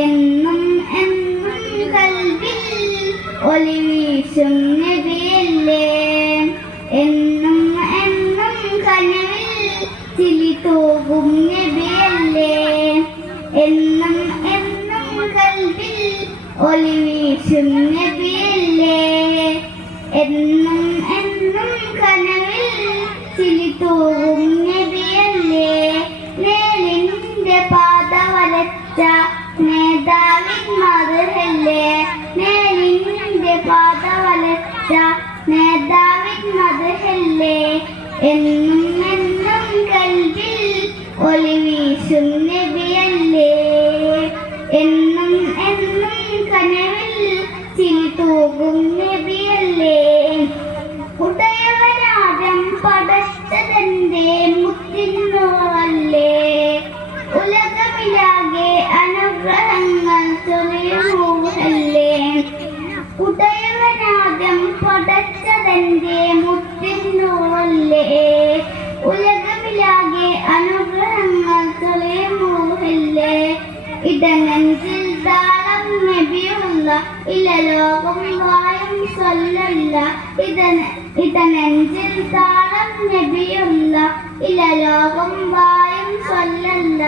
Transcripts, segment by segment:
എന്നും എന്നും കൽബിൽ ഒളി വീശും നബിയല്ലേ, എന്നും എന്നും കനവിൽ ചിരി തൂകും നബിയല്ലേ, എന്നും എന്നും കൽബിൽ ഒളി വീശും നബിയല്ലേ, എന്നും എന്നും കനവിൽ ചിരി തൂകും നബിയല്ലേ, നേരിന്റെ പാത വരച്ച നേതാവിൻ മദ്ഹല്ലേ, നേരിന്റെ പാത വരച്ച നേതാവിൻ മദ്ഹല്ലേ, എന്നും എന്നും കൽബിൽ ഒളി വീശും നബിയല്ലേ, എന്നും എന്നും കനവിൽ ചിരി തൂകും നബിയല്ലേ, ഉടയവനാദം പടച്ചതന്റെ മുത്തിനോളല്ലേ, ഉലകമിലാകെ അനുഗ്രഹങ്ങൾ ചൊരിയുമല്ലേ, ഉടയവനാദം പടച്ചതന്റെ മുത്തിനോളല്ലേ, ഉലകമിലാകെ അനുഗ്രഹങ്ങൾ ചൊരിയുമല്ലേ, ഇടനെഞ്ചിൽ താളം നബിയുള്ള ഇലലോകം വായും സ്വല്ലല്ല, ഇടനെഞ്ചിൽ താളം നബിയുള്ള ഇലലോകം വായും സ്വല്ലല്ല,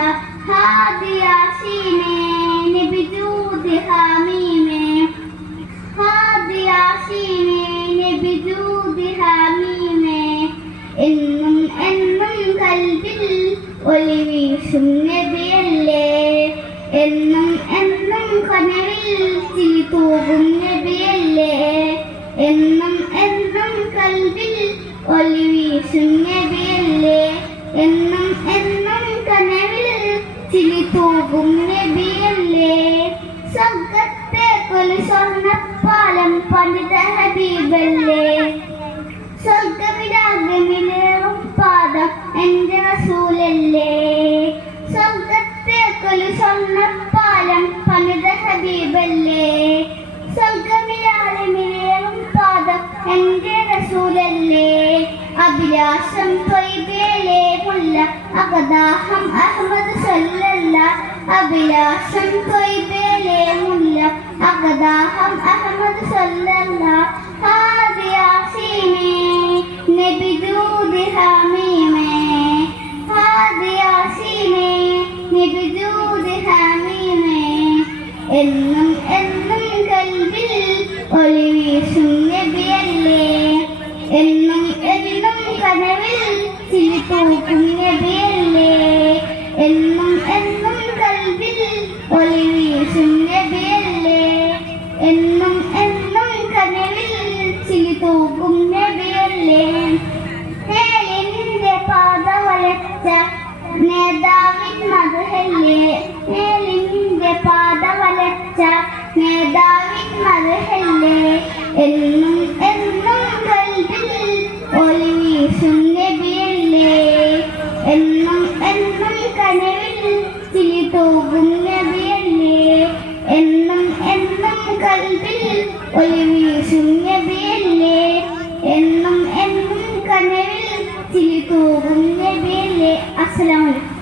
ഹാദിയാസീനേ നബി ജൂദി ഹാമീമേ, ഹാദിയാസീനേ നബി ജൂദി ഹാമീമേ, എന്നും എന്നും കൽബിൽ ഒളി വീശും നബിയല്ലേ, എന്നും എന്നും കനവിൽ ചിരി തൂകും നബിയല്ലേ, എന്നും എന്നും കൽബിൽ ഒളി വീശും നബിയല്ലേ, എന്നും എന്നും കനവിൽ ചിരി തൂകും നബിയല്ലേ, സ്വർഗ്ഗത്തെ കൊലു സ്വർണ്ണപ്പാലം പണിത ഹബീബല്ലേ, സ്വർഗ്ഗമിലാകമിലേറും പാദം എന്റെ റസൂലല്ലേ, സ്വർഗ്ഗത്തെ കൊലു സ്വർണ്ണപ്പാലം പണിത ഹബീബല്ലേ, സ്വർഗ്ഗമിലാകമിലേറും പാദം എന്റെ റസൂലല്ലേ, അഭിലാഷം ത്വയ്ബയിലെ മുല്ല അകദാഹം അഹ്മദ് സല്ലല്ല, അഭിലാഷം ത്വയ്ബയിലെ മുല്ല അകദാഹം അഹ്മദ് സല്ലല്ല, ഹാദിയാസീനേ നബി ജൂദി ഹാമീമേ, ഹാദിയാസീനേ നബി ജൂദി ഹാമീമേ, എന്നും എന്നും കൽബിൽ ഒളി വീശും നബിയല്ലേ, എന്നും എന്നും കനവിൽ ചിരി തൂകും നബിയല്ലേ, എന്നും എന്നും കൽബിൽ ഒളി വീശും നബിയല്ലേ, എന്നും എന്നും കനവിൽ ചിരി തൂകും നബിയല്ലേ, നേരിന്റെ പാത വരച്ച നേതാവിൻ മദ്ഹല്ലേ, നേരിന്റെ പാത വരച്ച നേതാവിൻ മദ്ഹല്ലേ, എന്നും എന്നും കൽബിൽ ഒളി വീശും നബിയല്ലേ, എന്നും എന്നും കനവിൽ ചിരി തൂകും നബിയല്ലേ, എന്നും എന്നും കൽബിൽ ഒളി വീശും നബിയല്ലേ, എന്നും എന്നും കനവിൽ ചിരി തൂകും നബിയല്ലേ. അസ്സലാമു അലൈക്കും.